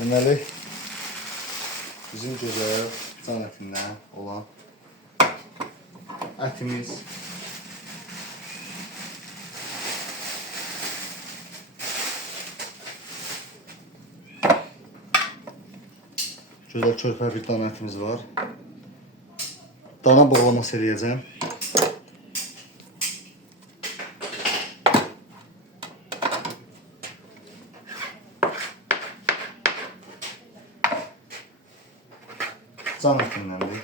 Deməli, bizim gözəl can ətindən olan ətimiz gözəl körpə bir dana ətimiz var. Dana boğlaması eləyəcəm. Can ətindendir.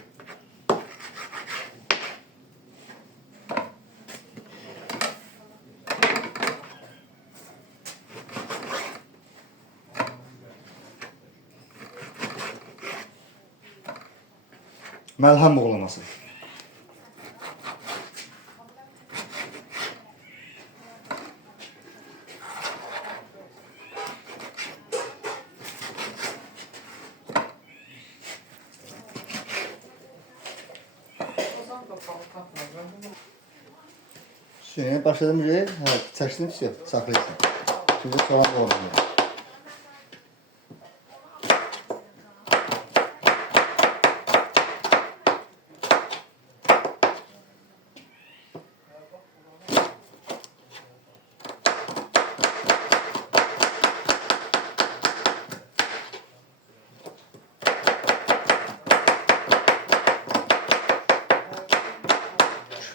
Məlhəm boğlaması. Şimdi başladım buraya. Evet, çəkdim ki, saxlayırsan. Şimdi soğan doğramıyorum.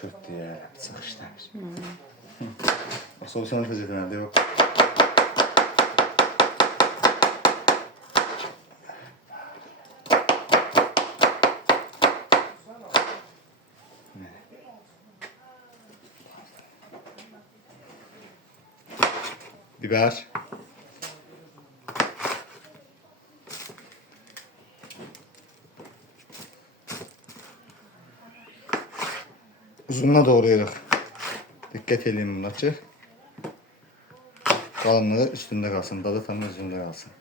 Çok diye sıkıştırmış. O soğusan peçete nerede yok. Biber. Uzununa doğrayırıq. Dikkat edin bunlar ki, qalınlığı üstündə qalsın, dadı tam özündə qalsın.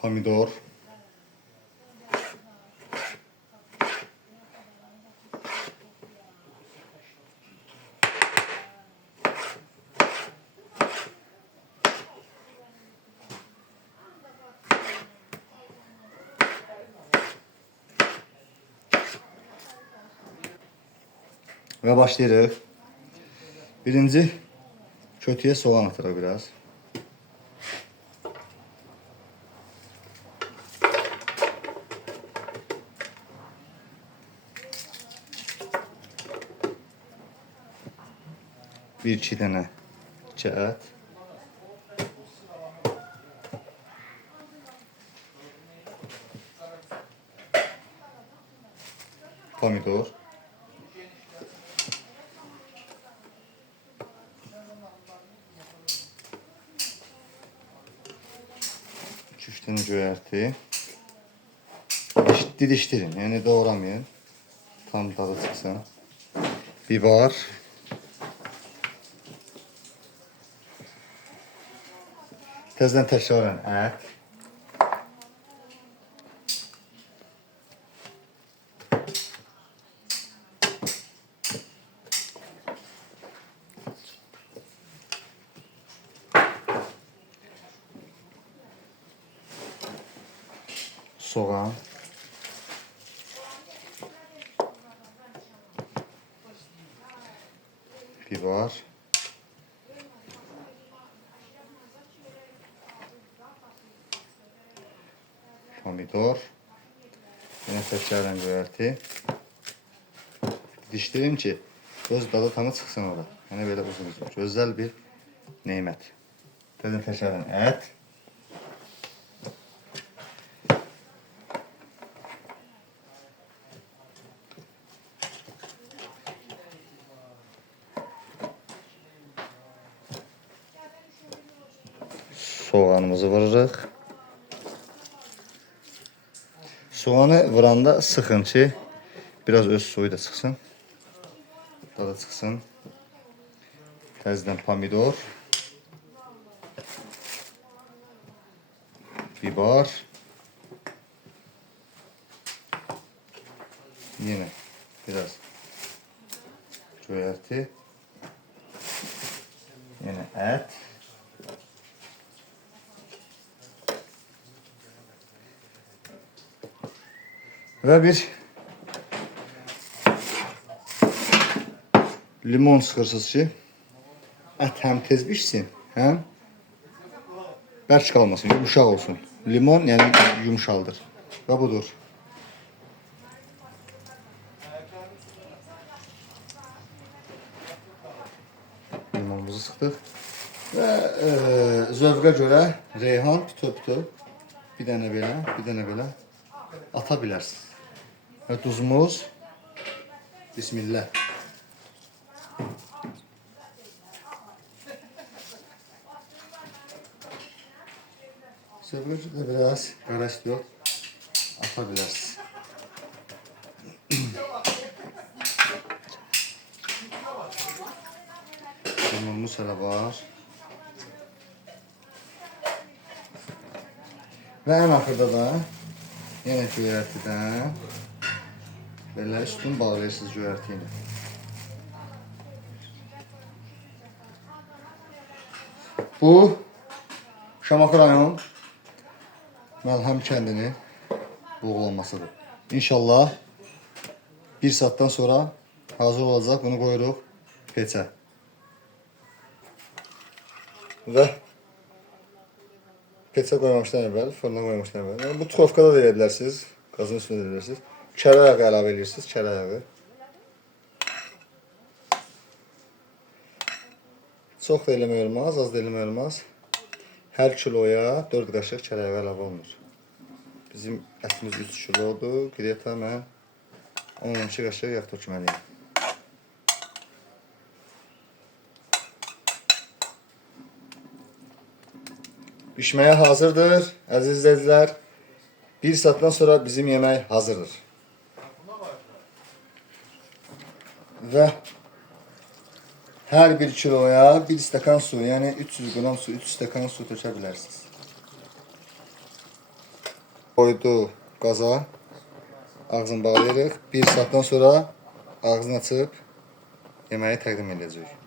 Pomidor. Ve başlayırıq. Birinci kötüye soğan atırıq biraz. Bir iki dənə ət. Pomidor. Üç dənə göyərti. Didişdirin, yəni doğramayın. Tam tadı çıxsın. Biber. Tezden təkrarən ət. Soğan. Biber. Pomidor. Yine təkrarən göyərti. Dişdirim ki, göz dadı tamı çıxsın orada. Yəni belə uzun. Gözəl bir nemət. Təkrarən ət. Soğanımızı vururuq. Soğanı vuranda sıxın ki, biraz öz suyu da çıxsın. Dadı çıxsın. Təzədən pomidor. Biber. Yine biraz göyərti, yenə ət. Və bir limon sıxırsınız ki, ət həm tez bişsin, həm bərk qalmasın, yumuşaq olsun. Limon yəni yumuşaldır. Və budur. Limonumuzu sıxdıq. Və zövqə görə reyhan bütöv-bütöv bir dənə belə ata bilərsiniz. Və duzumuz, bismillah. Zövqə görə biraz qara istiot ata bilərsiniz. Limonumuz hələ var. Və ən axırda da yenə göyərtidən belə üstün bağlayırsınız göyərti ilə. Bu Şamaxı rayon Məlhəm kəndinin buğulanmasıdır. İnşallah bir saatdan sonra hazır olacaq. Bunu qoyuruq peçə. Və peçə qoymamışdan əvvəl, fırına qoymamışdan əvvəl. Yəni, bu tuxovkada da edə bilərsiniz, qazın üstündə edə bilərsiniz. Kərə ayağı əlavə edirsiniz, kərə ayağı. Çox da eləmək olmaz, az da eləmək olmaz. Hər kiloya 4 qaşıq kərə ayağı əlavə olunur. Bizim ətimiz 3 kilodur, qreta mən 12 qaşıq yağ tökməliyim. Pişməyə hazırdır, əziz izləyicilər. Bir saatdan sonra bizim yemək hazırdır. Və hər bir kiloya 1 stəkan su, yəni 300 qram su, 3 stəkan su tökə bilərsiniz. Qoydu qaza, ağzını bağlayırıq. Bir saatdan sonra ağzını açıb yeməyi təqdim edəcəyik.